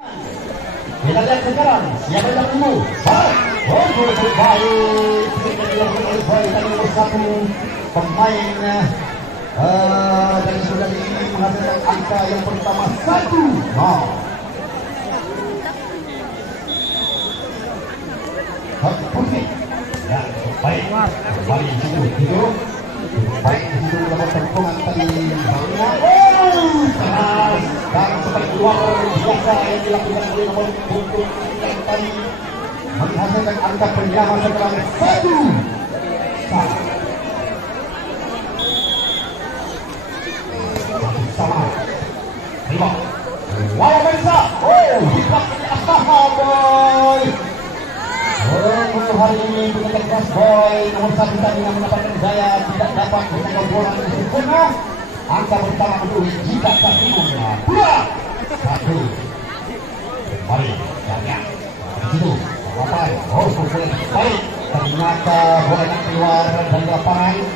Kita lihat sekarang siapa yang dulu. Oh, baik. Kita nomor 1 pemain dan sudah ini menghasilkan angka yang pertama 1-0. Putih. Ya, baik. Kembali itu. Baik itu dalam pertemuan tadi. Keras dan seperti luar biasa yang dilakukan oleh nomor punggung yang tadi menghasilkan angka pertama sekarang 1-1. Sama. Terima. Wow, Mensa. Oh, hitam boy. Untuk hari ini kita keras boy nomor 1 tadi yang mendapatkan gaya tidak dapat menangkap bola dengan sempurna. Angka pertama untuk jika kasihnya 2-1. Mari, jangan begitu. Apa? Oh, baik. Ternyata bola yang keluar dari lapangan.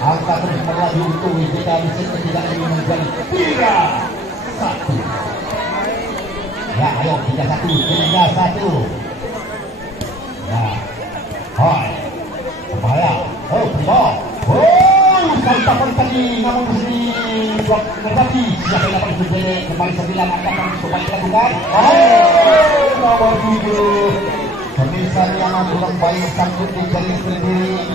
Angka terus berlaju untuk jika mesin tidak ini menjadi 3-1. Ya, ayo 3-1. Ya, hai, bahaya. Oh, tiba. Oh, santapan tadi namun di sini buat menghadapi siapa yang dapat menjadi kembali 9 angka yang coba dilakukan. Oh, nomor 7. Pemirsa yang kurang baik sangkut di jari sendiri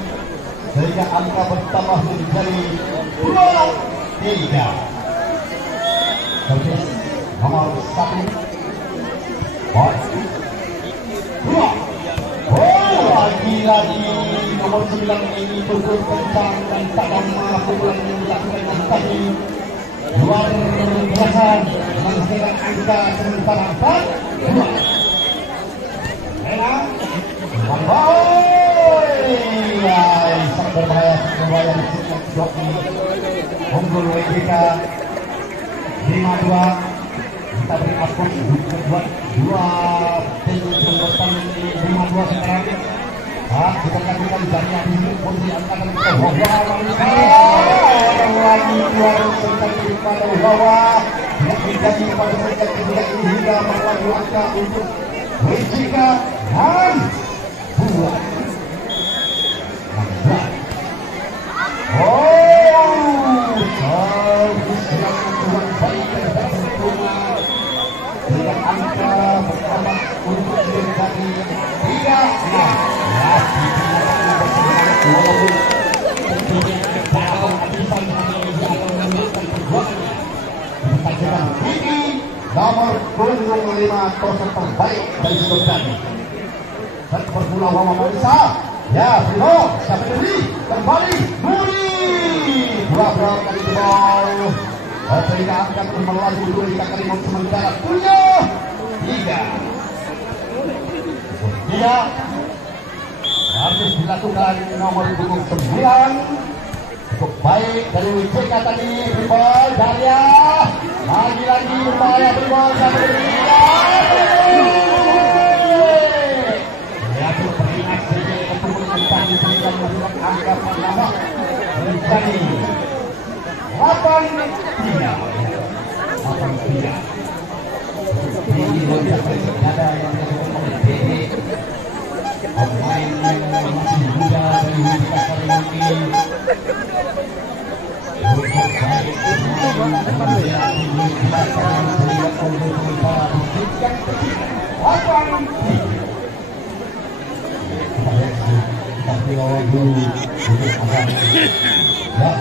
sehingga angka bertambah menjadi 2-3. Terus nomor 1. Baik. 2. Lagi nomor 9 ini betul kencang dan tak lama pukulan yang dilakukan tadi luar biasa menghasilkan angka sementara 4-2. Enak ya sangat berbahaya unggul WJK 5-2. Kita beri akun buat 2 tim berdepan 5-2 sekarang. Kita lakukan dari yang ini posisi angkatan ke bawah lagi keluar sekali pada bawah tidak terjadi pada menit ketiga ini hingga melaju angka untuk WJK dan 2-16. Oh, siang Tuhan baik dan sempurna dengan angka bertambah untuk menjadi 3-6. Walaupun tentunya kalau bisa ini nomor 25 tosok terbaik dari sudut kami dan berpulau Wawa Manisa. Ya, Bruno, siapa diri kembali Muri 2 kali di bawah sehingga akan melaju 2 kali mau sementara punya 3 harus dilakukan nomor 9 cukup baik dari WJK tadi. Dribble Daria lagi berbahaya dribble dari ya beringat saja untuk menentang dan melakukan angka pertama menjadi 8-3. Ini ada yang dilakukan oleh DD pemain yang masih muda dari WJK Kalimantan. Untuk baik pemain yang dilakukan sehingga untuk sementara buktikan lapangan tapi awal dulu untuk akan ya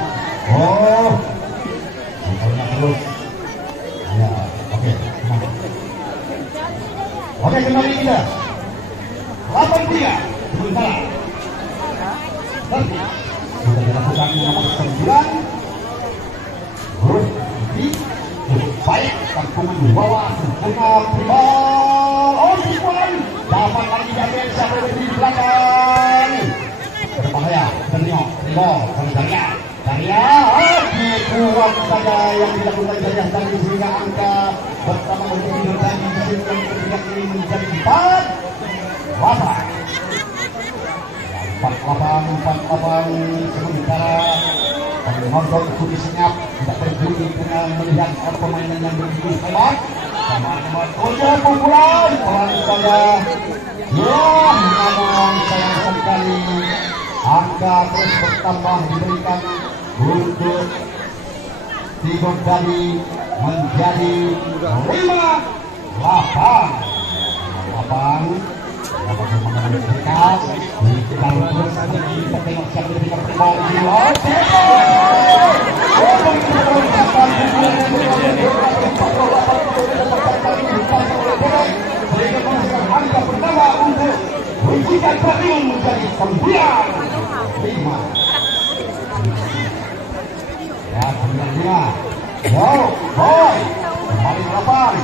oh pokoknya terus ya oke kembali kita 8-3 sementara nanti sudah dilakukan nomor 9 baik tangkungan di bawah sempurna oh Iwan dapat lagi diambil sampai di belakang berbahaya ternyok Daria dikuat saja yang dilakukan Daria tadi sehingga angka pertama untuk Indonesia di musim yang ketiga ini menjadi 4-8 sementara penonton ikuti senyap tidak peduli dengan melihat permainan yang begitu hebat. Nomor 7 pukulan pelan saja. Ya, namun sayang sekali angka terus bertambah diberikan untuk Timur Bali menjadi 5-8. Bagaimana dekat kita terus kita tengok siapa yang bisa kembali. Angka pertama untuk Wijikan Prating menjadi 9-5. Ya, 9-5. Wow, boy kembali 8.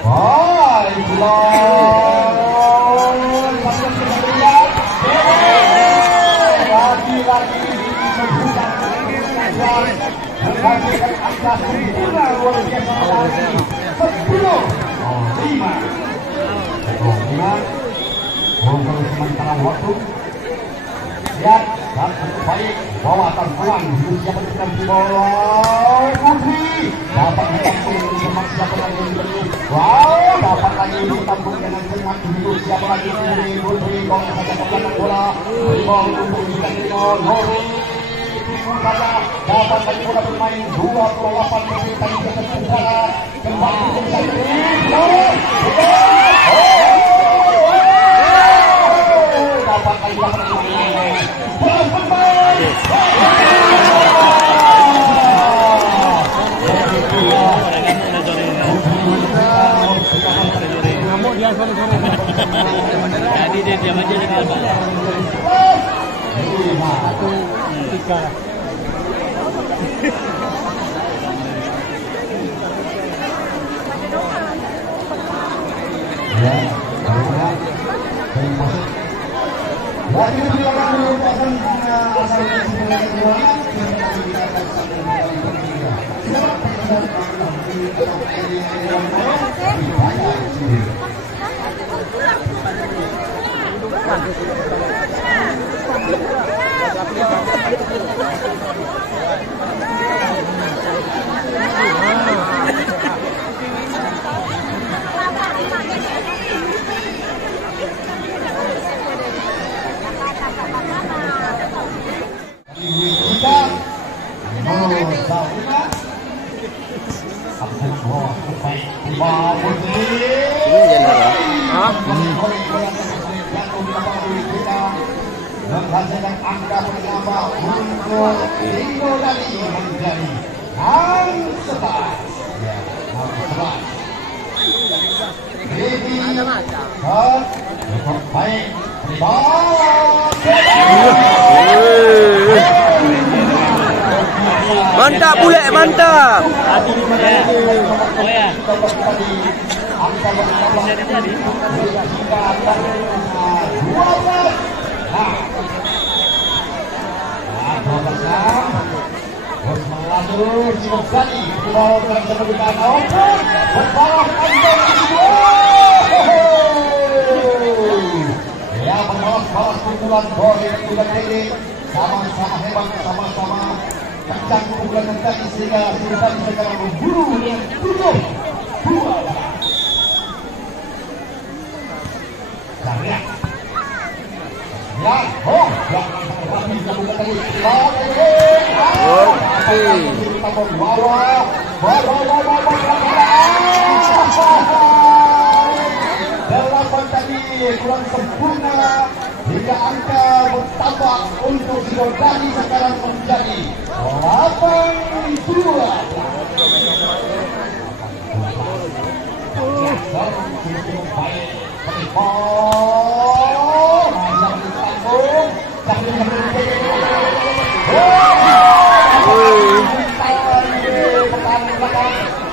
Boy, lagi-lagi menghasilkan angka sempurna luar biasa lagi 10-5. Untuk sementara waktu lihat dan cukup baik bawatan pelan siapa yang di bawah Putri dapat ditampung di semak siapa lagi ini. Wow, dapat lagi ditampung dengan semak hidup siapa lagi ini. Putri bola saja ke belakang bola rebound untuk Ikan Nori saja dapat lagi bola bermain 28 menit tadi ke sementara kembali untuk dapat lagi ngamuk dia sore-sore. Jadi dia diam aja jadi apa? 3. Ya, lagi dilakukan merupakan asal menghasilkan angka penambah untuk Indo Dali menjadi 6-11. Ya, 6-11. Ini cukup baik. Mantap bule, mantap. Balas pukulan bola sudah tinggi, sama-sama hebat, sama-sama kencang pukulan kencang sehingga sudah sekarang memburu dengan 7-2. Karya. Ya, oh, ya, tapi dilakukan tadi. Delapan tadi kurang sempurna hingga angka bertambah untuk Sidodani sekarang menjadi 8-2.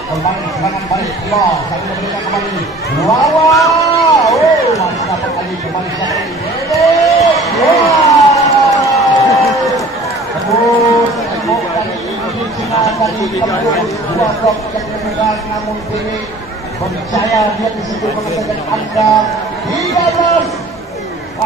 Kembali serangan balik keluar, kami memberikan kembali Wawa, masih dapat lagi kembali siapa ini? Tembus kali ini Cina tadi tembus 2 blok yang memegang, namun kini percaya dia di situ mengesakan angka 13-8.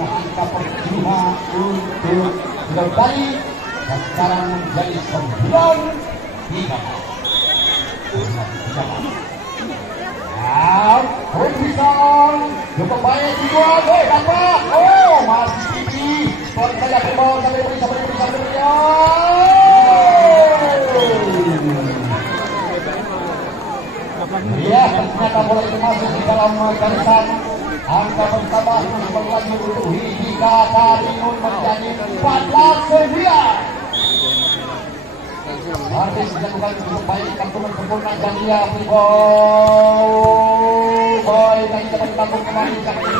Angka percuma untuk Sidor Dani dan sekarang menjadi 9-3. Robinson cukup baik dibuat, dapat, masih tinggi, pelan saja berbau sampai beri. Ya, ternyata bola itu masuk di dalam garisan. Angka bertambah terus berlanjut untuk Hidika Karimun menjadi 14-9. Artis dilakukan cukup baik, kantongan sempurna Jania Boy dan dapat ditanggung kembali sampai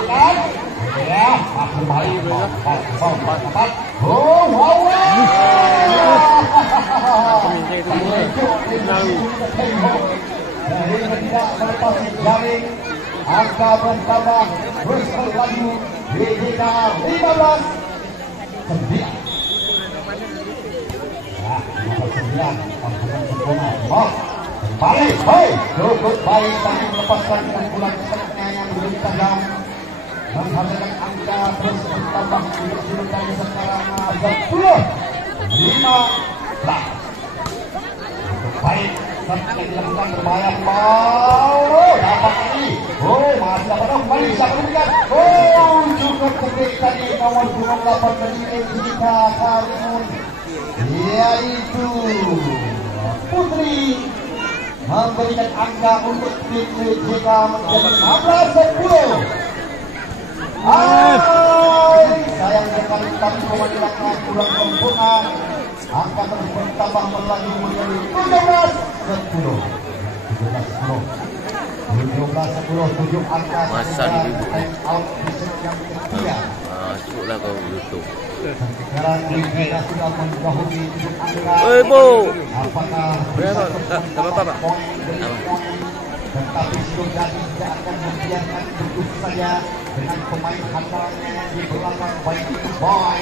ya, masuk baik, dapat. Wow. Ini tidak melepasi jaring. Angka bertambah terus berlanjut. Hidika 15-9. Balik, cukup baik tadi melepaskan pukulan setengahnya yang begitu tajam menghasilkan angka terus bertambah untuk Sidor Dani sekarang 10-15. Baik, yang dilakukan berbahaya dapat lagi, masih dapat kembali siapa demikian, cukup ketik tadi nomor 28 dari Hidika Karimun yaitu Putri memberikan angka untuk tim WJK menjadi 16-10. Sayang sekali tapi pemanggilan kurang sempurna. Angka terus bertambah berlanjut menjadi 17-10. 17-10, 7 angka masa di out di set yang ketiga. Masuklah kau YouTube. Sekarang Hidika sudah mendahului 7 angka. Bu. Apakah Berapa? Tak apa-apa, Pak. poin demi poin, tetapi Sidor Dani tidak akan membiarkan begitu saja dengan pemain handalnya yang di belakang baik itu Boy,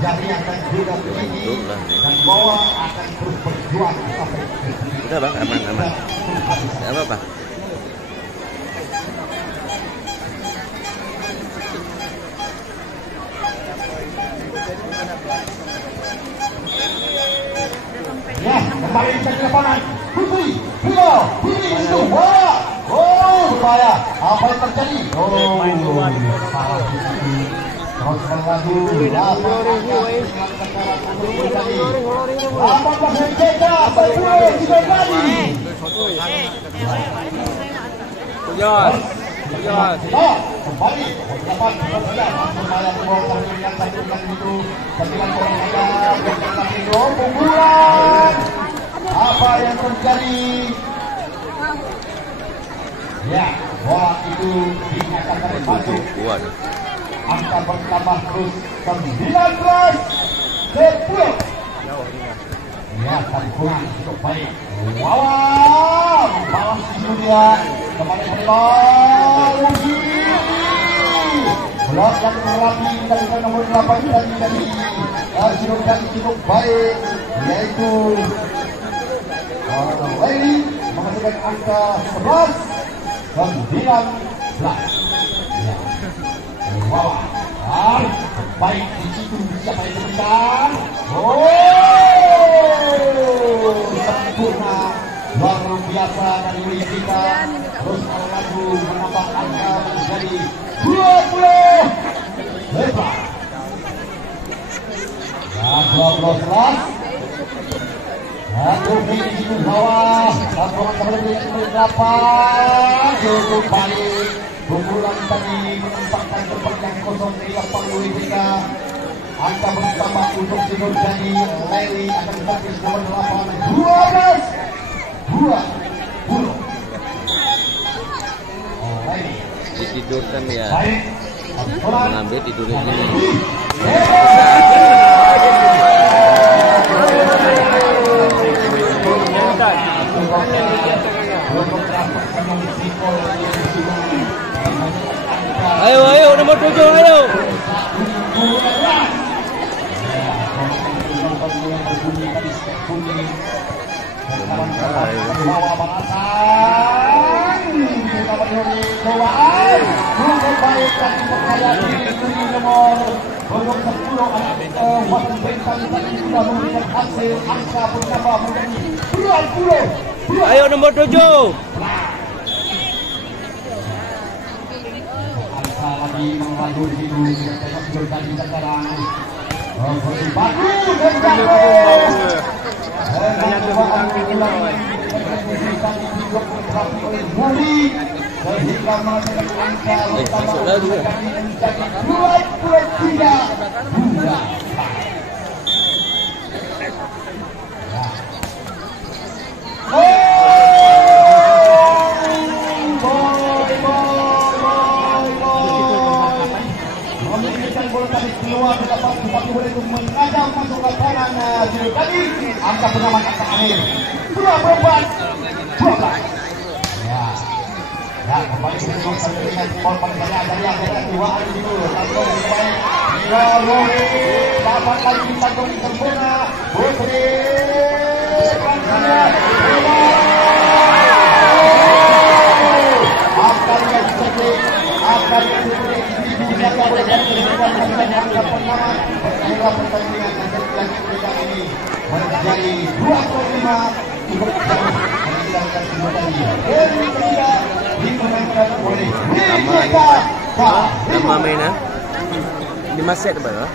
Jania dan juga Pini, dan Boa akan terus berjuang sampai Udah bang, aman. Tidak apa-apa. Ya, kembali ke lapangan. Putri itu bola. Berbahaya. Apa yang terjadi? Salah di sini. Terus berlaku. 18 WJK berbuat Sidor Dani. Kembali dapat berbahaya bola yang itu. Pukulan. Apa yang terjadi? Ya, bola itu dinyatakan masuk. Angka bertambah terus 19-10. Ya, tampungan cukup baik. Wow, balas itu dia. Kembali Rugi. Blok yang rapi dari nomor 8 dari Sidor Dani cukup baik, yaitu Lady menghasilkan angka 11-19. Wow, baik di situ siapa yang memberikan? Sempurna, luar biasa dari Hidika. Terus melaju menambah angka menjadi 20. Lepas. Dan 12. Rugi di situ bawah. Tampungan kembali ke 8. Cukup balik. Pukulan tadi menempatkan tempat yang kosong di lapangan Hidika. Angka bertambah untuk Sidor Dani. Lely akan bertanding nomor 8. 12-20. Ditidurkan ya. Baik. Mengambil tidur di sini. Ayo nomor 7 ayo. Nomor 10 Wasit Bentang tadi sudah memberikan hasil angka bertambah menjadi 20. Ayo nomor 7. Angka lagi mengadu hidu tengok berganti sekarang. Bagus dan sehingga menghasilkan angka bertambah menjadi 23. Keluar dapat boleh untuk mengadang masuk ke kanan tadi angka pengaman angka akhir 24-12. Ya kembali ke nomor satu dengan gol pada dari akhirnya 2 itu tanggung baik Lori dapat lagi tanggung sempurna Putri akan yang sedih akan yang sedih dijaga oleh angka pengaman hingga pertandingan yang ini menjadi 25 untuk meninggalkan medali dari ketiga dimenangkan oleh Nama mainnya 5 set berapa?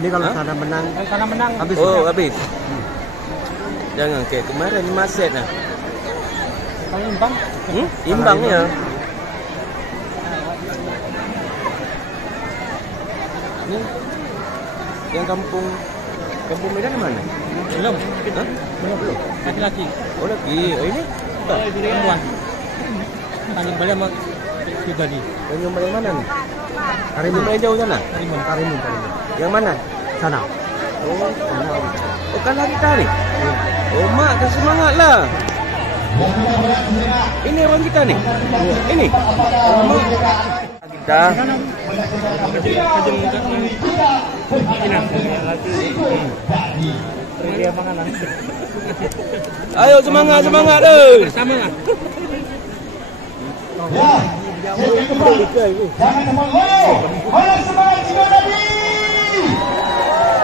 Ini kalau sana menang habis. Oh, habis. Jangan kayak kemarin 5 set lah. Kalau imbang? Imbang ya. Ini yang kampung Medan mana? Belum. Belum. Laki-laki. Oh lagi. Oh ini? Perempuan. Tanjung Balai sama pribadi. Tanjung Balai mana nih? Karimun. Yang jauh sana? Karimun. Yang mana? Sana. Oh, sana. Oh kalah kita ni? Oh mak, kasih semangat lah. Ini orang kita ni? Ini? Oh mak. Kita. Ayo semangat tu. Sama. Ya, jangan terlalu. Mana semangat juga tadi.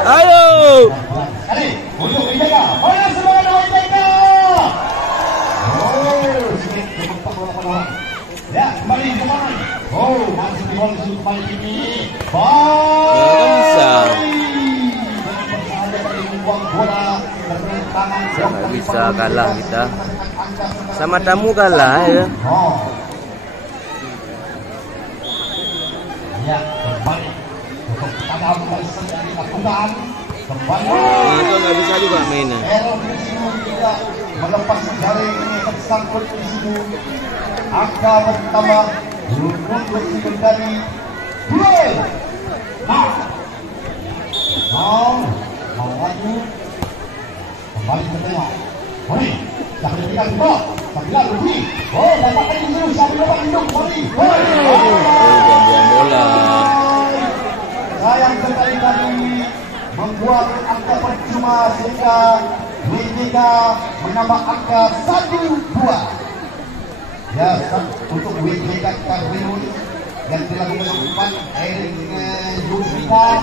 Ayo. Kali untuk menjaga. Mana semangat untuk menjaga. Oh, sedikit orang. Ya, kembali semangat. Oh, masih di bola sudut kembali ini. Kan bisa. Tak bisa kalah kita. Sama tamu kalah ya. Ya, kembali. Untuk ada kembali sedang dilakukan. Kembali. Itu nggak bisa juga mainnya. Melepas jaring ini tersangkut di situ. Angka bertambah. Untuk sekali. Duel. Mau maju. Kembali ke tengah. Kembali. Jangan tinggal di bawah. Sambil rugi. Oh, dapatkan di sini. Sambil dapat hidup. Kembali. Buang bola. Sayang sekali kali membuat angka percuma sehingga Wika menambah angka 1-2. Ya, untuk Wika Karwinun yang dilakukan umpan Erik Yusika.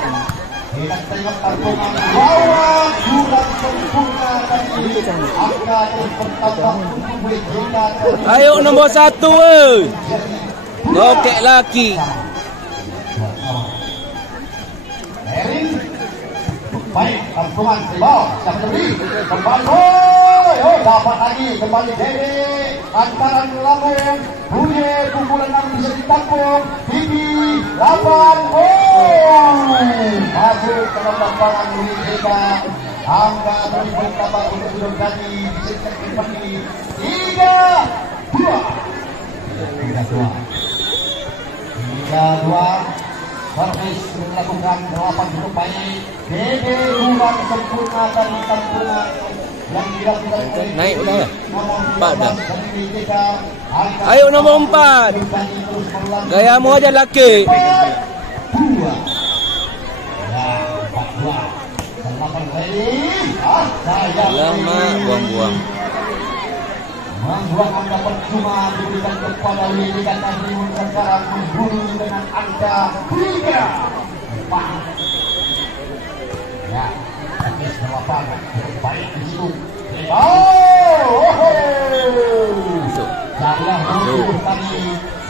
Kita tengok tarpungan bawah kurang sempurna tadi. Angka terus bertambah untuk Wika. Ayo nombor 1 Gokek laki. Erin, baik, tarpungan di bawah, siapa beri, kembali, oh, dapat lagi, kembali Dede, antaran Lampung, bunyi, pukulan 6 bisa ditampung, Bibi, 8, masuk ke dalam lapangan Wika, angka terus bertambah untuk sudut kaki, bisa kembali, 3-2. Servis melakukan 8 cukup baik. Dede kurang sempurna dan sempurna yang dilakukan oleh naik udah ya? 4 dah. Angka Ayo nomor 4. Gayamu aja laki. 2. Ya, 4-2. 8 kali. Lama buang-buang. Membuat angka percuma diberikan kepada Willy dan Nasrimun sekarang membunuh dengan angka 3-4. Ya, teknis lapangan baik di situ. Jadilah musuh tadi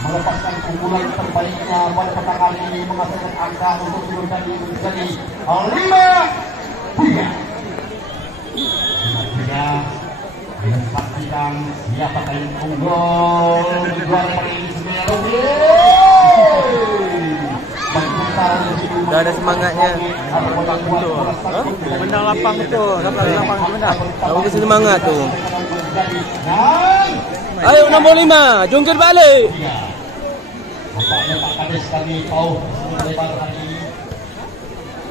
melepaskan pukulan terbaiknya pada petang kali ini menghasilkan angka untuk turun tadi menjadi 5-3. Artinya disaksikan siapa yang unggul menjual paling semeru. Udah ada semangatnya. Menang lapang itu, lapang menang. Aku mesti semangat tuh. Ayo nombor 5, jungkir balik. Nampaknya Pak Kades kami tahu lebar hari ini.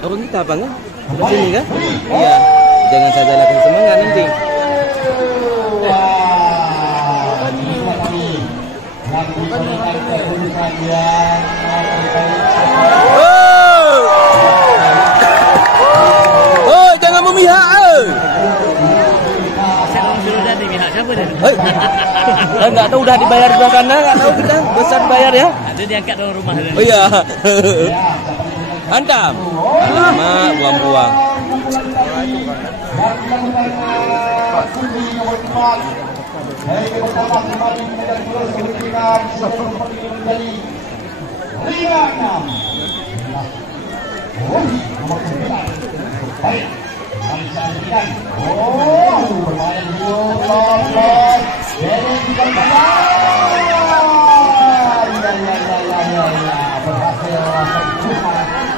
Abang kita abang kan? Sudah sini kan? Iya. Jangan saya belakan semangat nanti. Wah, ini kami yang diberikan keputusan yang Oh, jangan memihak. Sudah dipihak siapa dia? Kan enggak tahu udah dibayar di belakang sana, enggak tahu kita besar bayar ya. Ada diangkat dari rumah. Oh iya. Hantam. Alamak, buang-buang.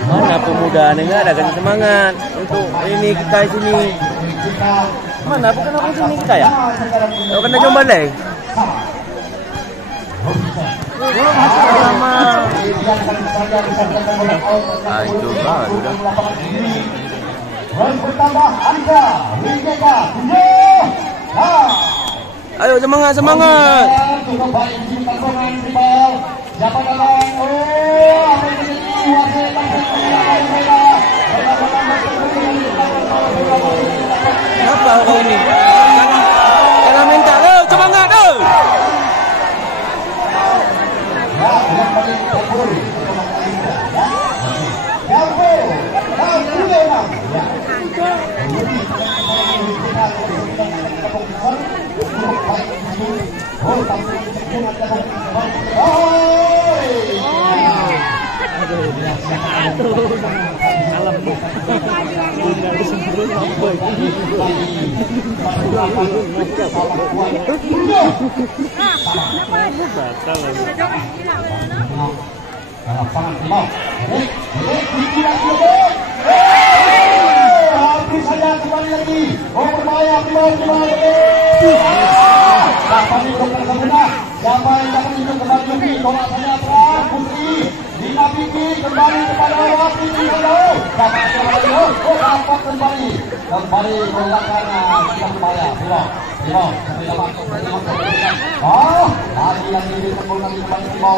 Mana pemuda ini enggak ada kasih semangat untuk ini kita di sini. Mana bukan orang sini kita ya? Kau kena jom balik. Ayo kan sudah. Ayo semangat semangat. Kenapa kau ini? Jangan minta, semangat tu. Kembali lagi. Oh berbahaya kembali. Siapa yang dapat itu kembali lagi? Tolak saja peran Putri. Lina Bibi kembali kepada Wati Tidau. Dapat kembali. Oh dapat kembali. Kembali melakukannya. Sudah berbahaya. Timau. Sampai dapat. Oh lagi ditemukan kembali Timau.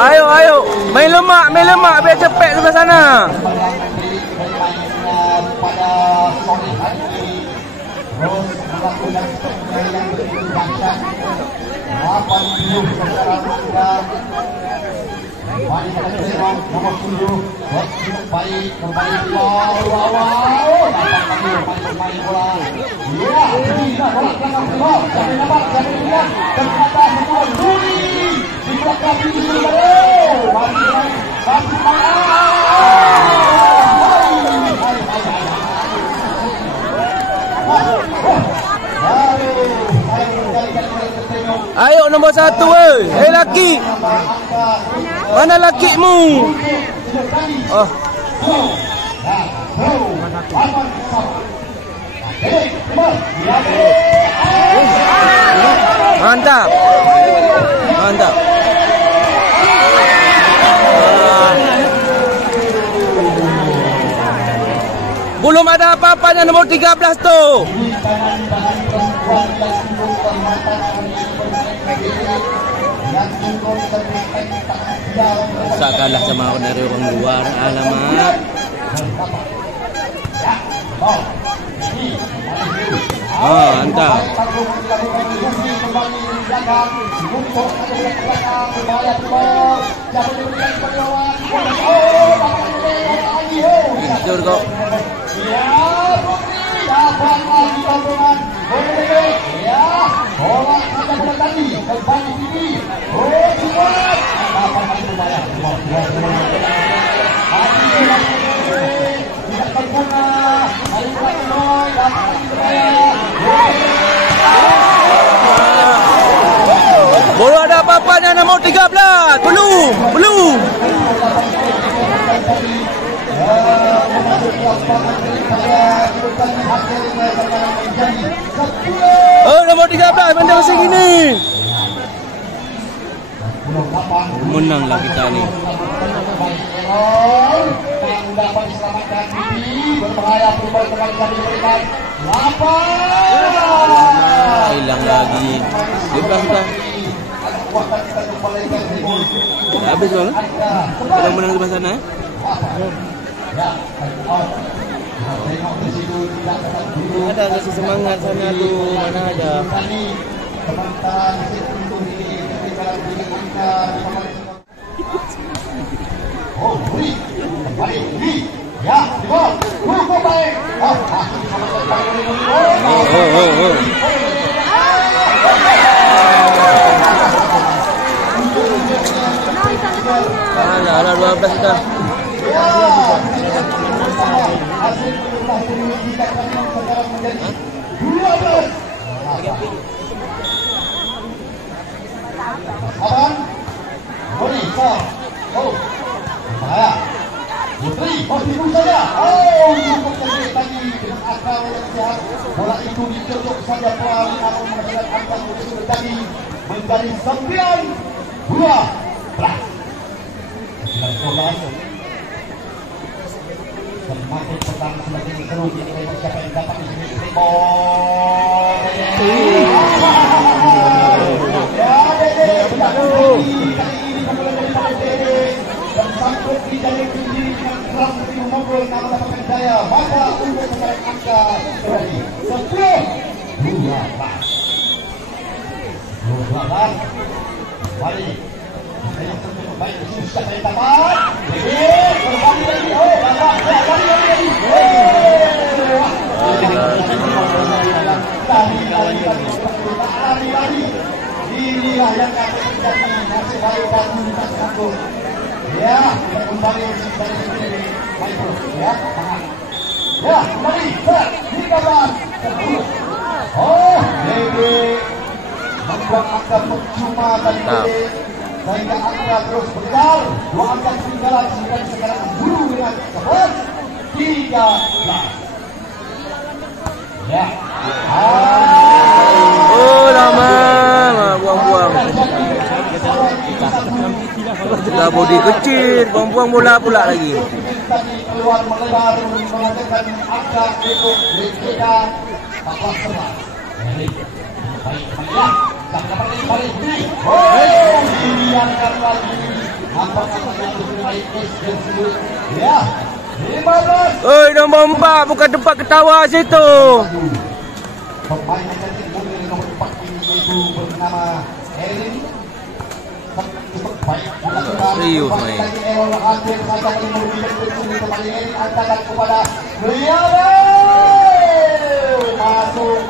Ayo. Main lemak biar cepet sebelah sana. Pada sore hari ini terus melakukan yang begitu dahsyat 80 secara angka wanita terserang nomor 7 kembali wow dapat kami bermain bola ya bisa bola belakang bola sampai dapat sampai lihat ternyata semua Rudi di belakang itu masih Ayo nombor 1 laki. Mana lakimu? Oh. Mantap. Belum ada apa-apanya nomor 13 tu. Tak kalah sama dari orang luar. Alamak. Mantap. Itu kok. Dapat lagi tontonan ya, bola saja bola tadi kembali tinggi. Oh, cepat. Dapat lagi membayar. Tidak terguna. Hari Boy dapat lagi membayar. Baru ada apa-apanya nombor 13. Belum. Oh, nomor 13 benda macam gini. Menanglah kita ni. Hilang lagi. Sudah. Habis bang. Sedang menang di sana. Ada kasih semangat sana tu, mana ada. Oh, ya, gol. Baik. Ada 12 dah. Abang, Boni, oh, bahaya. Putri, tipu saja. Oh, cukup cantik tadi dengan akal yang sehat. Bola itu dicocok saja pelan atau menghasilkan angka untuk tadi menjadi 9-12. Semakin petang semakin seru. Siapa yang dapat di sini? Dan sangkut di jalur tinggi dengan keras seperti mengobrol nama dapatkan daya. Maka untuk menarik angka kembali 10-12. Kembali. Saya cukup baik siapa yang dapat. Kembali lagi. Oh, lari. Inilah yang akan terjadi. Nasib baik batu tak sangkut. Ya, kita kembali dari sini. Baik, ya, tahan. Ya, kembali. 13. Oh, Dede membuat angka percuma tadi Dede. Sehingga angka terus berjalan. 2 angka ketinggalan sekarang guru dengan 11-13. Ya. Oh, lama buang-buang. Dah bodi kecil, buang-buang bola pula lagi. Tadi keluar melebar mengatakan angka untuk kita 14-11. Baik, tak dapat balik ini. Oh, dibiarkan lagi. Nampaknya yang baik disebut. Ya, 15. Oi, nombor 4 bukan tempat ketawa situ. Pemain yang cantik mobil nomor 4 ini yaitu bernama Erin. Cukup baik dilakukan. Serius main. Errol hampir saja menyebabkan kembali Erin angkatan kepada Riana. Masuk,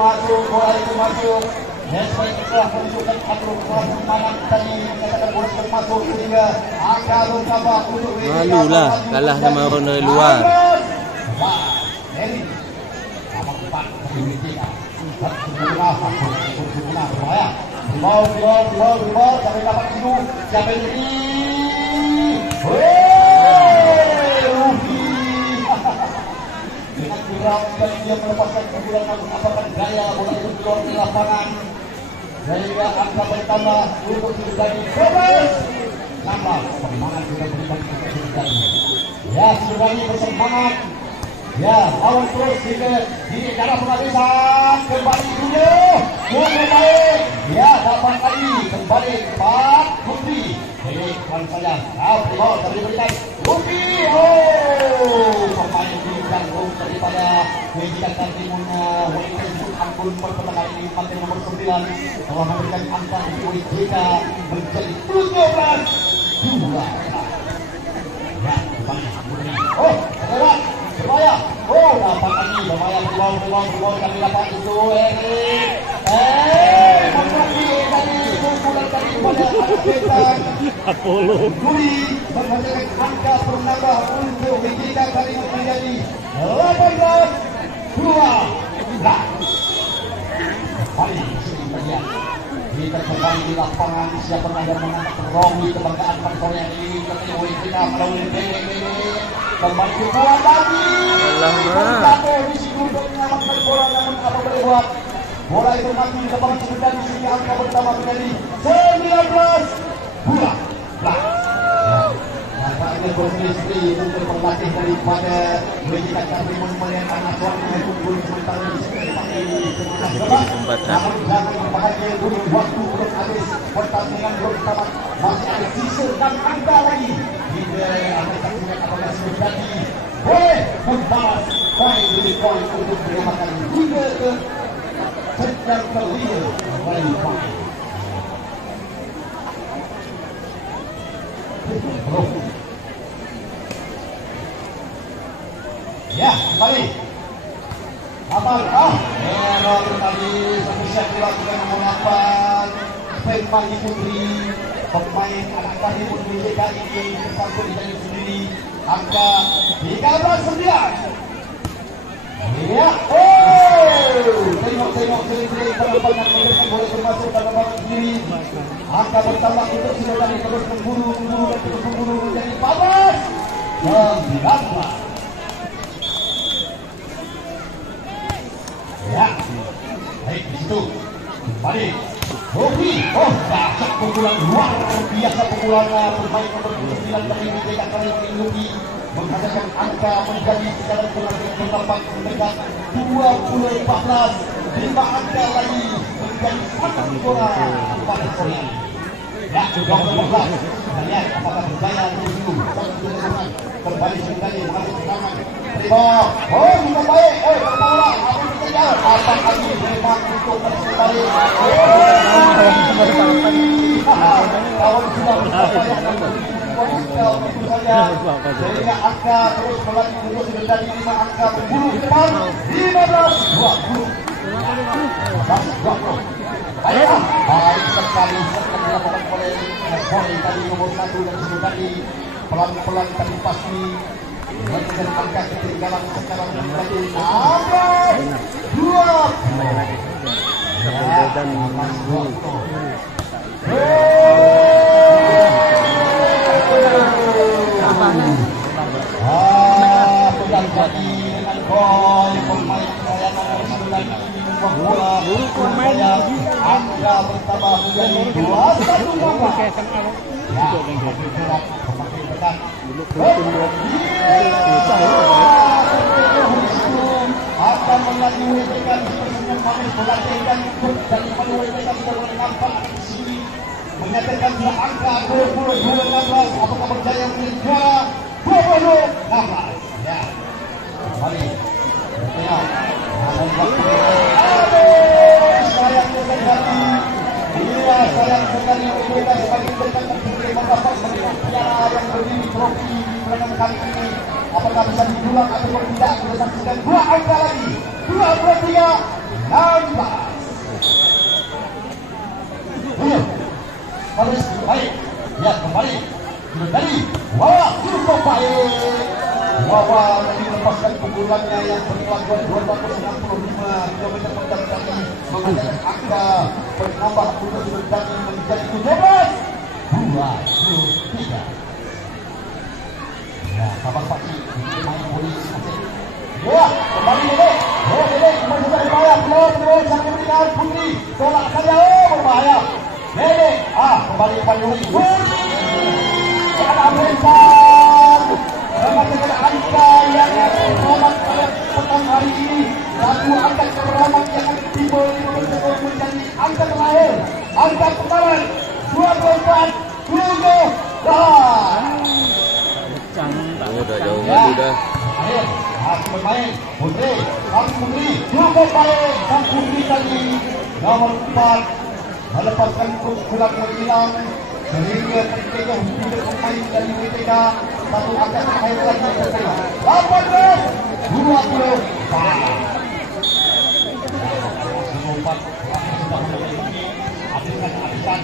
bola itu masuk. Nesbaik telah menunjukkan atur semangat tadi mengatakan bola masuk sehingga angka bertambah untuk Malulah kalah sama orang dari luar. Erin nomor 4 dimintikan. Mau sampai dapat itu sampai ini. Rugi. Dengan gerak dan dia melepaskan kemudian menggunakan gaya bola itu keluar di lapangan sehingga angka bertambah untuk menjadi 12. Tambah semangat juga berikan kepada ya sudah ini bersemangat. Ya, lawan terus di cara penghabisan kembali dulu. Baik. Ya, dapat lagi kembali 4 Putri. Jadi kawan saya, Primo diberikan Putri. Oh, pemain di ganggung daripada Wajibkan Timunnya Wajibkan pun pertandingan ini pakai nomor 9 telah memberikan angka di WJK menjadi 17-2. Ya, oh, lewat Surabaya. Oh, dapat lagi Surabaya berubah kami dapat itu Mengkaki dari kumpulan tadi pada Asetan Apollo Guri menghasilkan angka bernambah untuk WJK kali ini menjadi 18-2. Kembali sini bagian kita kembali di lapangan siapa yang mengangkat Romi kebanggaan pada sore ini ketika WJK melalui kembali ke bola lagi jatuh di situ untuk menyelamatkan bola namun apa boleh buat bola itu mati di lapangan sebentar di sini angka pertama menjadi 19-2. Nampaknya beristri untuk pelatih daripada WJK Karimun melihat anak tuan mengaku gol sementara di sini dipakai namun jangan berbahagia dulu waktu belum habis pertandingan belum tamat masih ada sisa 6 angka lagi hingga akhir saksikan apabila sudah jadi boleh membalas poin demi poin untuk menyamakan hingga ke sekitar terlihat oleh poin. Ya, kembali. Error tadi spesial dilakukan nomor 8 Pembangi Putri pemain anak Karimun WJK ini tersangkut di jalan sendiri angka 13-9. Ya, tengok sering-sering penerbangan mereka boleh termasuk dalam babak sendiri. Angka bertambah untuk sudah tadi terus memburu menjadi 14-19. Ya, baik di situ kembali Robi. Oh, dahsyat pukulan luar biasa pukulan pemain nomor 9 dari WJK Karimun Robi menghasilkan angka menjadi secara bertambah mendekat 20-14. 5 angka lagi menjadi 1 bola pada sore ini. Ya, nomor 14 kita lihat apakah berjaya untuk itu kembali sekali mengambil serangan terima. Oh, juga baik. Kepala apa saja apa lagi memang untuk kembali. Kawan sudah berupaya sehingga angka terus melaju untuk menjadi 5 angka berburu depan 15-20. Baik sekali setelah dilakukan oleh poin tadi nomor 1 dan sudah tadi pelan-pelan tadi pasti melakukan angka ketinggalan sekarang menjadi 16-20. Pegang jadi dengan gol pemain kesayangan nomor 9 membawa Surabaya angka bertambah menjadi 21-16. Ya, semakin dekat. Akan melaju WJK sepertinya manis melatihkan dan WJK sudah nampak di sini menyatakan sudah angka 22-16. Apakah berjaya menjadi juara 20-16? Ya, kembali. Sayang sekali. Iya, sayang sekali WJK sebagai berkat mendapat piala yang berdiri trofi di bulan kali ini. Apakah bisa diulang ataupun tidak? Kita saksikan 2 angka lagi. 23-16. Harus baik. Ya, kembali. Sudah tadi. Wah, cukup baik. Wawa tadi melepaskan pukulannya yang berkelakuan 265 km per jam tadi menghasilkan angka bertambah untuk sudah menjadi 17-23. Ya, sabar pasti ini main polisi masih. Ya, kembali Dede. Dede kembali sudah berbahaya. Keluar sang memberikan Putri. Tolak saja, berbahaya. Dede, kembali Putri. Ada Brentan. Menghasilkan angka yang selamat pada petang hari ini. Satu angka keramat yang akan timbul menjadi angka terakhir. Angka pertama 24-20. Udah jauh maju dah. Hati bermain. Putri, cukup baik. Dan Putri tadi nomor 4 melepaskan pukulan yang hilang sehingga ketika tidak pemain dari WTK satu akan akhir lagi terkena 18-20. Habiskan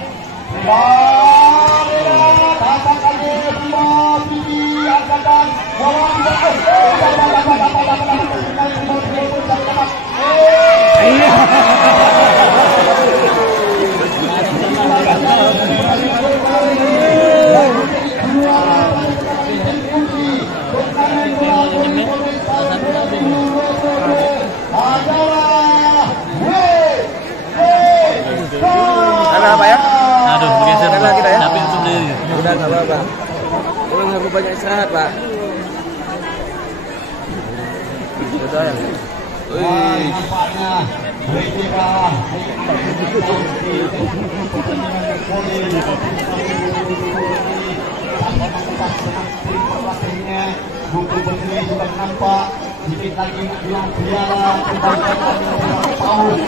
datang lagi Bima Bibi angkatan Apa ya? Aduh, bergeser kita ya. Tapi untuk diri. Udah nggak apa-apa. Emang harus banyak istirahat, Pak. Udah ya. nampaknya buku Putri sudah nampak sedikit lagi bilang piala kembali tahun.